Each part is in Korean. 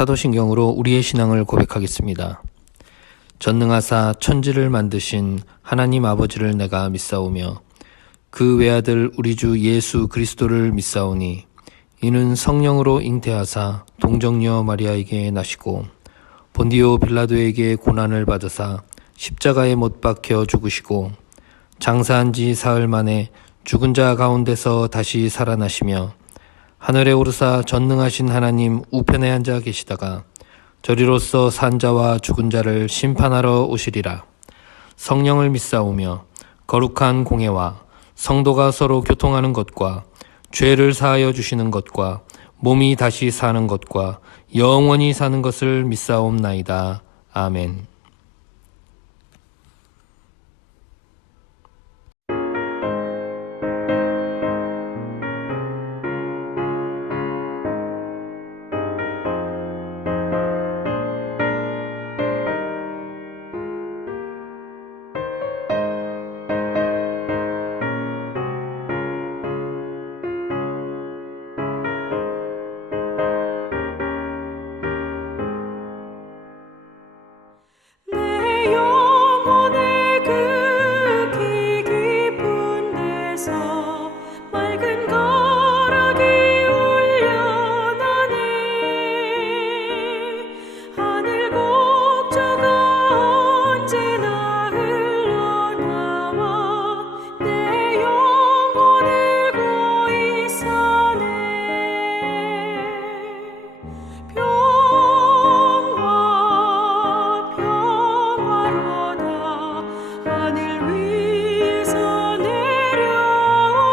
사도신경으로 우리의 신앙을 고백하겠습니다. 전능하사 천지를 만드신 하나님 아버지를 내가 믿사오며 그 외아들 우리 주 예수 그리스도를 믿사오니 이는 성령으로 잉태하사 동정녀 마리아에게 나시고 본디오 빌라도에게 고난을 받으사 십자가에 못 박혀 죽으시고 장사한 지 사흘 만에 죽은 자 가운데서 다시 살아나시며 하늘에 오르사 전능하신 하나님 우편에 앉아 계시다가 저리로서 산 자와 죽은 자를 심판하러 오시리라. 성령을 믿사오며 거룩한 공회와 성도가 서로 교통하는 것과 죄를 사하여 주시는 것과 몸이 다시 사는 것과 영원히 사는 것을 믿사옵나이다. 아멘. 하늘 위에서 내려오네.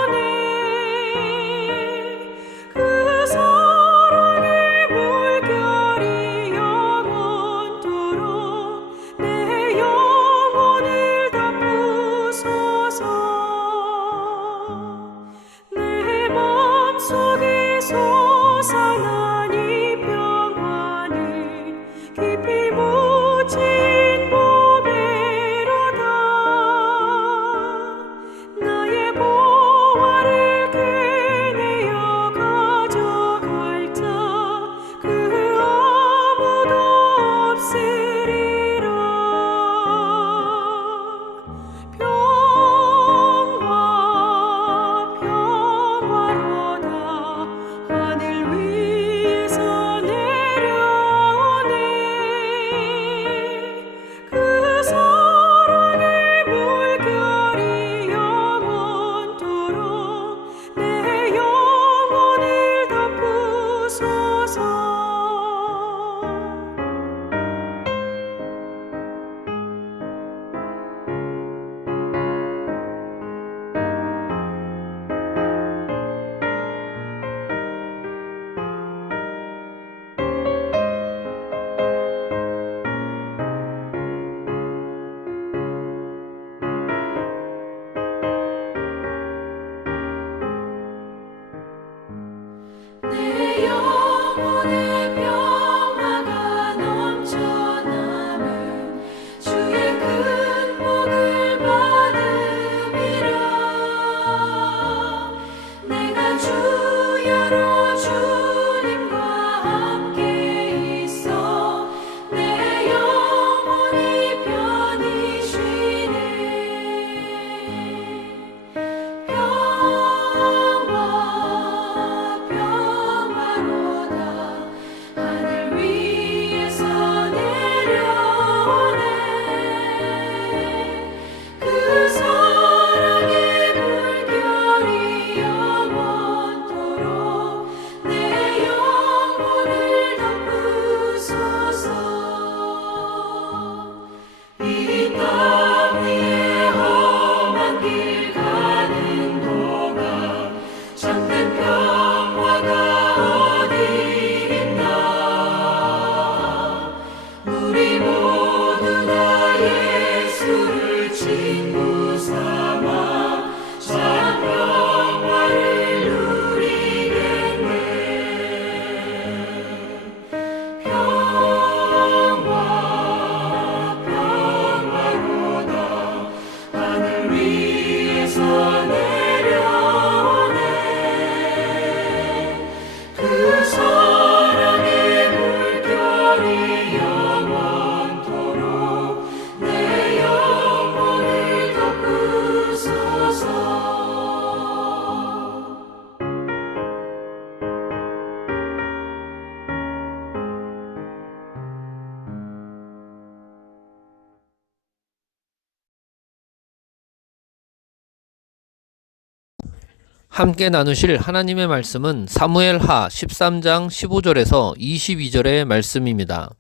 함께 나누실 하나님의 말씀은 사무엘하 13장 15절에서 22절의 말씀입니다.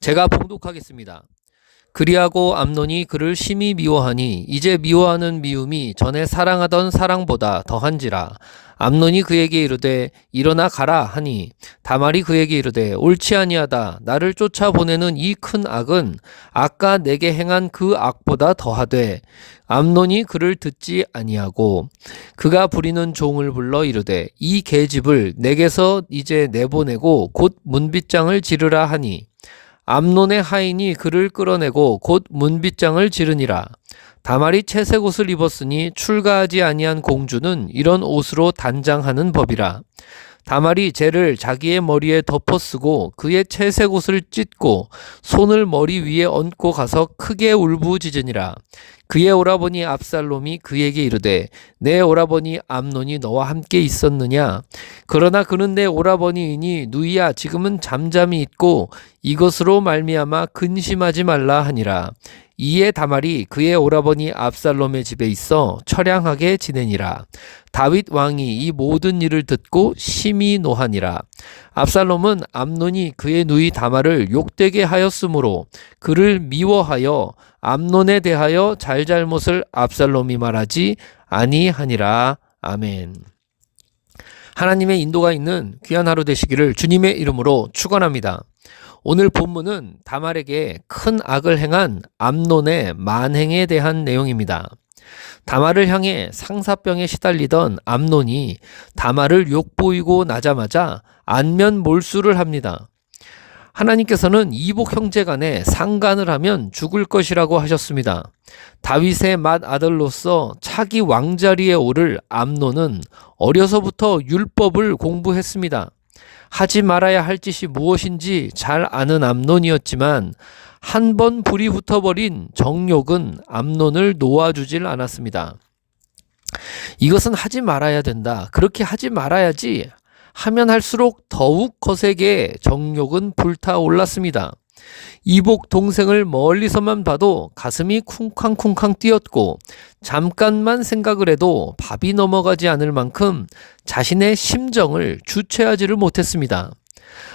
제가 봉독하겠습니다. 그리하고 암논이 그를 심히 미워하니 이제 미워하는 미움이 전에 사랑하던 사랑보다 더한지라. 암논이 그에게 이르되 일어나 가라 하니 다말이 그에게 이르되 옳지 아니하다. 나를 쫓아보내는 이 큰 악은 아까 내게 행한 그 악보다 더하되. 암논이 그를 듣지 아니하고 그가 부리는 종을 불러 이르되 이 계집을 내게서 이제 내보내고 곧 문빗장을 지르라 하니 암논의 하인이 그를 끌어내고 곧 문빗장을 지르니라. 다말이 채색 옷을 입었으니 출가하지 아니한 공주는 이런 옷으로 단장하는 법이라. 다말이 재를 자기의 머리에 덮어쓰고 그의 채색 옷을 찢고 손을 머리 위에 얹고 가서 크게 울부짖으니라. 그의 오라버니 압살롬이 그에게 이르되 내 오라버니 암논이 너와 함께 있었느냐? 그러나 그는 내 오라버니이니 누이야 지금은 잠잠히 있고 이것으로 말미암아 근심하지 말라 하니라. 이에 다말이 그의 오라버니 압살롬의 집에 있어 처량하게 지내니라. 다윗 왕이 이 모든 일을 듣고 심히 노하니라. 압살롬은 암논이 그의 누이 다말을 욕되게 하였으므로 그를 미워하여 암논에 대하여 잘잘못을 압살롬이 말하지 아니하니라. 아멘. 하나님의 인도가 있는 귀한 하루 되시기를 주님의 이름으로 축원합니다. 오늘 본문은 다말에게 큰 악을 행한 암논의 만행에 대한 내용입니다. 다말을 향해 상사병에 시달리던 암논이 다말을 욕보이고 나자마자 안면 몰수를 합니다. 하나님께서는 이복 형제 간에 상간을 하면 죽을 것이라고 하셨습니다. 다윗의 맏아들로서 차기 왕자리에 오를 암논은 어려서부터 율법을 공부했습니다. 하지 말아야 할 짓이 무엇인지 잘 아는 암논이었지만 한 번 불이 붙어버린 정욕은 암논을 놓아주질 않았습니다. 이것은 하지 말아야 된다. 그렇게 하지 말아야지 하면 할수록 더욱 거세게 정욕은 불타올랐습니다. 이복 동생을 멀리서만 봐도 가슴이 쿵쾅쿵쾅 뛰었고 잠깐만 생각을 해도 밥이 넘어가지 않을 만큼 자신의 심정을 주체하지를 못했습니다.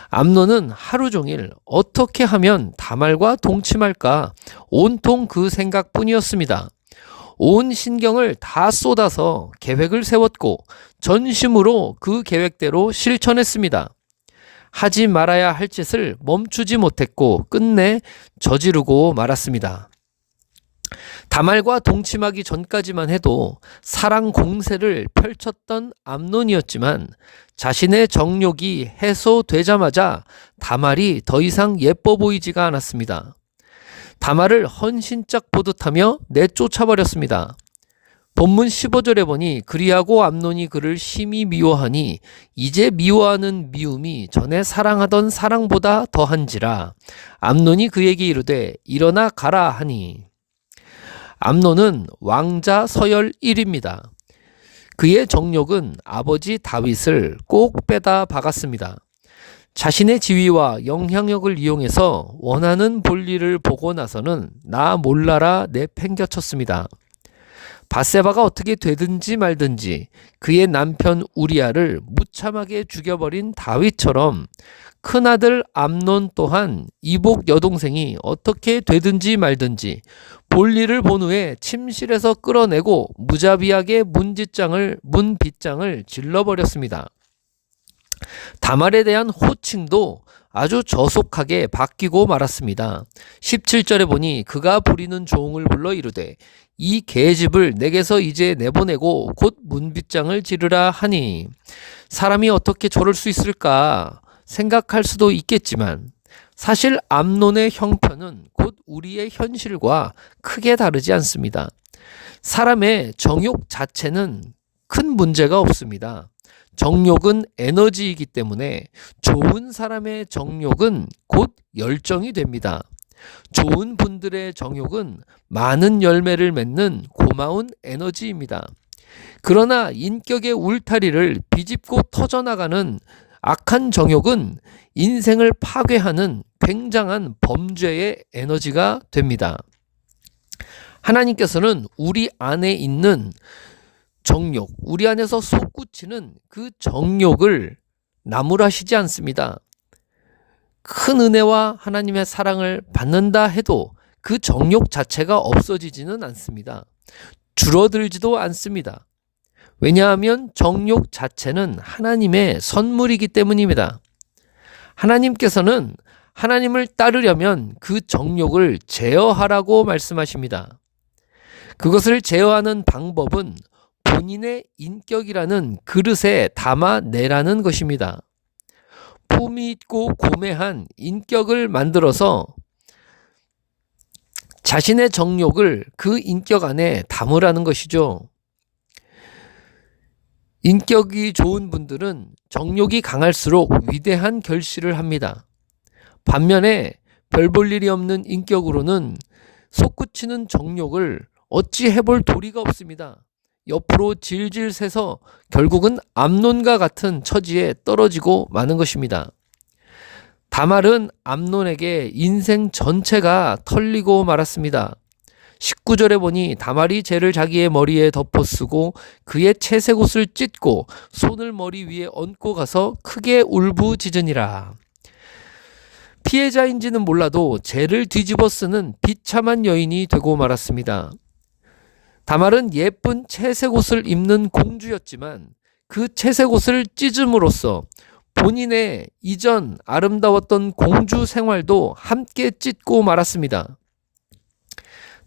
암논은 하루 종일 어떻게 하면 다말과 동침할까 온통 그 생각뿐이었습니다. 온 신경을 다 쏟아서 계획을 세웠고 전심으로 그 계획대로 실천했습니다. 하지 말아야 할 짓을 멈추지 못했고 끝내 저지르고 말았습니다. 다말과 동침하기 전까지만 해도 사랑 공세를 펼쳤던 암논이었지만 자신의 정욕이 해소되자마자 다말이 더 이상 예뻐 보이지가 않았습니다. 다말을 헌신짝 보듯하며 내쫓아버렸습니다. 본문 15절에 보니 그리하고 암논이 그를 심히 미워하니 이제 미워하는 미움이 전에 사랑하던 사랑보다 더한지라. 암논이 그에게 이르되 일어나 가라 하니. 암논은 왕자 서열 1입니다. 그의 정욕은 아버지 다윗을 꼭 빼다 박았습니다. 자신의 지위와 영향력을 이용해서 원하는 볼일을 보고 나서는 나 몰라라 내팽겨쳤습니다. 밧세바가 어떻게 되든지 말든지 그의 남편 우리아를 무참하게 죽여버린 다윗처럼 큰아들 암논 또한 이복 여동생이 어떻게 되든지 말든지 볼일을 본 후에 침실에서 끌어내고 무자비하게 문빗장을 질러버렸습니다. 다말에 대한 호칭도 아주 저속하게 바뀌고 말았습니다. 17절에 보니 그가 부리는 종을 불러 이르되 이 계집을 내게서 이제 내보내고 곧 문빗장을 지르라 하니. 사람이 어떻게 저럴 수 있을까 생각할 수도 있겠지만 사실 암논의 형편은 곧 우리의 현실과 크게 다르지 않습니다. 사람의 정욕 자체는 큰 문제가 없습니다. 정욕은 에너지이기 때문에 좋은 사람의 정욕은 곧 열정이 됩니다. 좋은 분들의 정욕은 많은 열매를 맺는 고마운 에너지입니다. 그러나 인격의 울타리를 비집고 터져나가는 악한 정욕은 인생을 파괴하는 굉장한 범죄의 에너지가 됩니다. 하나님께서는 우리 안에 있는 정욕, 우리 안에서 솟구치는 그 정욕을 나무라시지 않습니다. 큰 은혜와 하나님의 사랑을 받는다 해도 그 정욕 자체가 없어지지는 않습니다. 줄어들지도 않습니다. 왜냐하면 정욕 자체는 하나님의 선물이기 때문입니다. 하나님께서는 하나님을 따르려면 그 정욕을 제어하라고 말씀하십니다. 그것을 제어하는 방법은 본인의 인격이라는 그릇에 담아내라는 것입니다. 품위 있고 고매한 인격을 만들어서 자신의 정욕을 그 인격 안에 담으라는 것이죠. 인격이 좋은 분들은 정욕이 강할수록 위대한 결실을 합니다. 반면에 별 볼 일이 없는 인격으로는 솟구치는 정욕을 어찌 해볼 도리가 없습니다. 옆으로 질질 새서 결국은 암논과 같은 처지에 떨어지고 마는 것입니다. 다말은 암논에게 인생 전체가 털리고 말았습니다. 19절에 보니 다말이 재를 자기의 머리에 덮어쓰고 그의 채색 옷을 찢고 손을 머리 위에 얹고 가서 크게 울부짖으니라. 피해자인지는 몰라도 재를 뒤집어 쓰는 비참한 여인이 되고 말았습니다. 다말은 예쁜 채색 옷을 입는 공주였지만 그 채색 옷을 찢음으로써 본인의 이전 아름다웠던 공주 생활도 함께 찢고 말았습니다.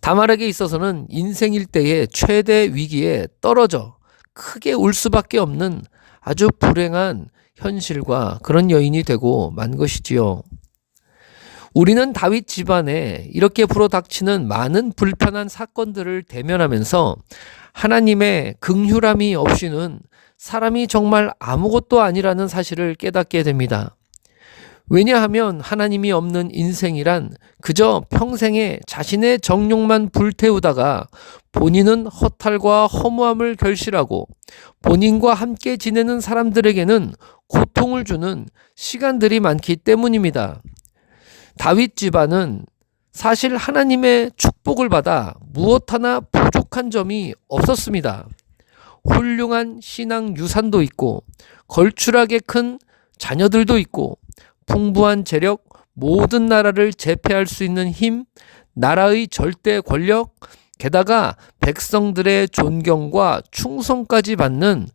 다말에게 있어서는 인생 일대의 최대 위기에 떨어져 크게 울 수밖에 없는 아주 불행한 현실과 그런 여인이 되고 만 것이지요. 우리는 다윗 집안에 이렇게 불어닥치는 많은 불편한 사건들을 대면하면서 하나님의 긍휼함이 없이는 사람이 정말 아무것도 아니라는 사실을 깨닫게 됩니다. 왜냐하면 하나님이 없는 인생이란 그저 평생에 자신의 정욕만 불태우다가 본인은 허탈과 허무함을 결실하고 본인과 함께 지내는 사람들에게는 고통을 주는 시간들이 많기 때문입니다. 다윗 집안은 사실 하나님의 축복을 받아 무엇 하나 부족한 점이 없었습니다. 훌륭한 신앙 유산도 있고 걸출하게 큰 자녀들도 있고 풍부한 재력, 모든 나라를 제패할 수 있는 힘, 나라의 절대 권력, 게다가 백성들의 존경과 충성까지 받는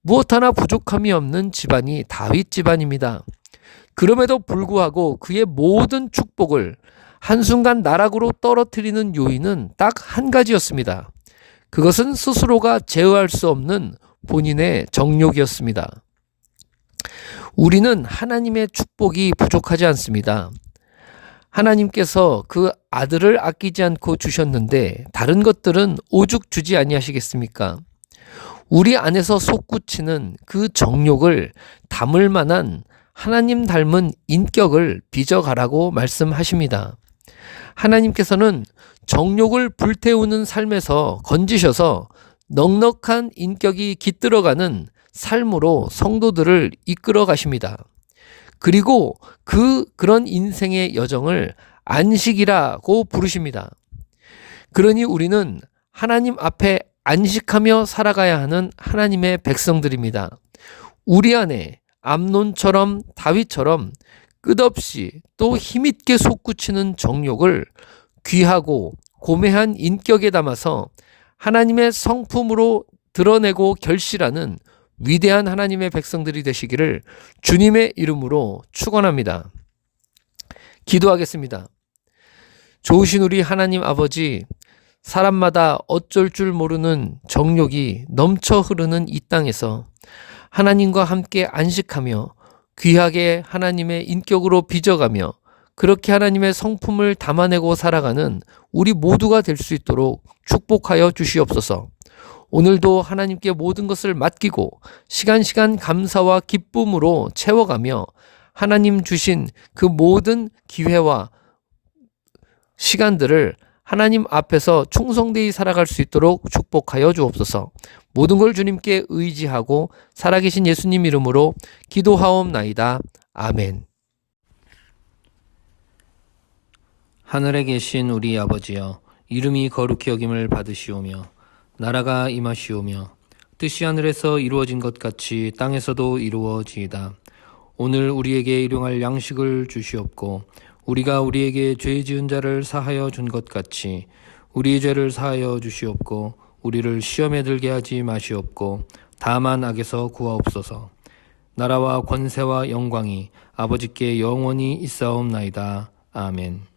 무엇 하나 부족함이 없는 집안이 다윗 집안입니다. 그럼에도 불구하고 그의 모든 축복을 한순간 나락으로 떨어뜨리는 요인은 딱 한 가지였습니다. 그것은 스스로가 제어할 수 없는 본인의 정욕이었습니다. 우리는 하나님의 축복이 부족하지 않습니다. 하나님께서 그 아들을 아끼지 않고 주셨는데 다른 것들은 오죽 주지 아니하시겠습니까? 우리 안에서 솟구치는 그 정욕을 담을 만한 하나님 닮은 인격을 빚어가라고 말씀하십니다. 하나님께서는 정욕을 불태우는 삶에서 건지셔서 넉넉한 인격이 깃들어가는 삶으로 성도들을 이끌어 가십니다. 그리고 그런 인생의 여정을 안식이라고 부르십니다. 그러니 우리는 하나님 앞에 안식하며 살아가야 하는 하나님의 백성들입니다. 우리 안에 암논처럼 다윗처럼 끝없이 또 힘있게 솟구치는 정욕을 귀하고 고매한 인격에 담아서 하나님의 성품으로 드러내고 결실하는 위대한 하나님의 백성들이 되시기를 주님의 이름으로 축원합니다. 기도하겠습니다. 좋으신 우리 하나님 아버지, 사람마다 어쩔 줄 모르는 정욕이 넘쳐 흐르는 이 땅에서 하나님과 함께 안식하며 귀하게 하나님의 인격으로 빚어가며 그렇게 하나님의 성품을 담아내고 살아가는 우리 모두가 될 수 있도록 축복하여 주시옵소서. 오늘도 하나님께 모든 것을 맡기고 시간 감사와 기쁨으로 채워가며 하나님 주신 그 모든 기회와 시간들을 하나님 앞에서 충성되이 살아갈 수 있도록 축복하여 주옵소서. 모든 걸 주님께 의지하고 살아계신 예수님 이름으로 기도하옵나이다. 아멘. 하늘에 계신 우리 아버지여, 이름이 거룩히 여김을 받으시오며 나라가 임하시오며 뜻이 하늘에서 이루어진 것 같이 땅에서도 이루어지이다. 오늘 우리에게 일용할 양식을 주시옵고 우리가 우리에게 죄 지은 자를 사하여 준 것 같이 우리 죄를 사하여 주시옵고 우리를 시험에 들게 하지 마시옵고 다만 악에서 구하옵소서. 나라와 권세와 영광이 아버지께 영원히 있사옵나이다. 아멘.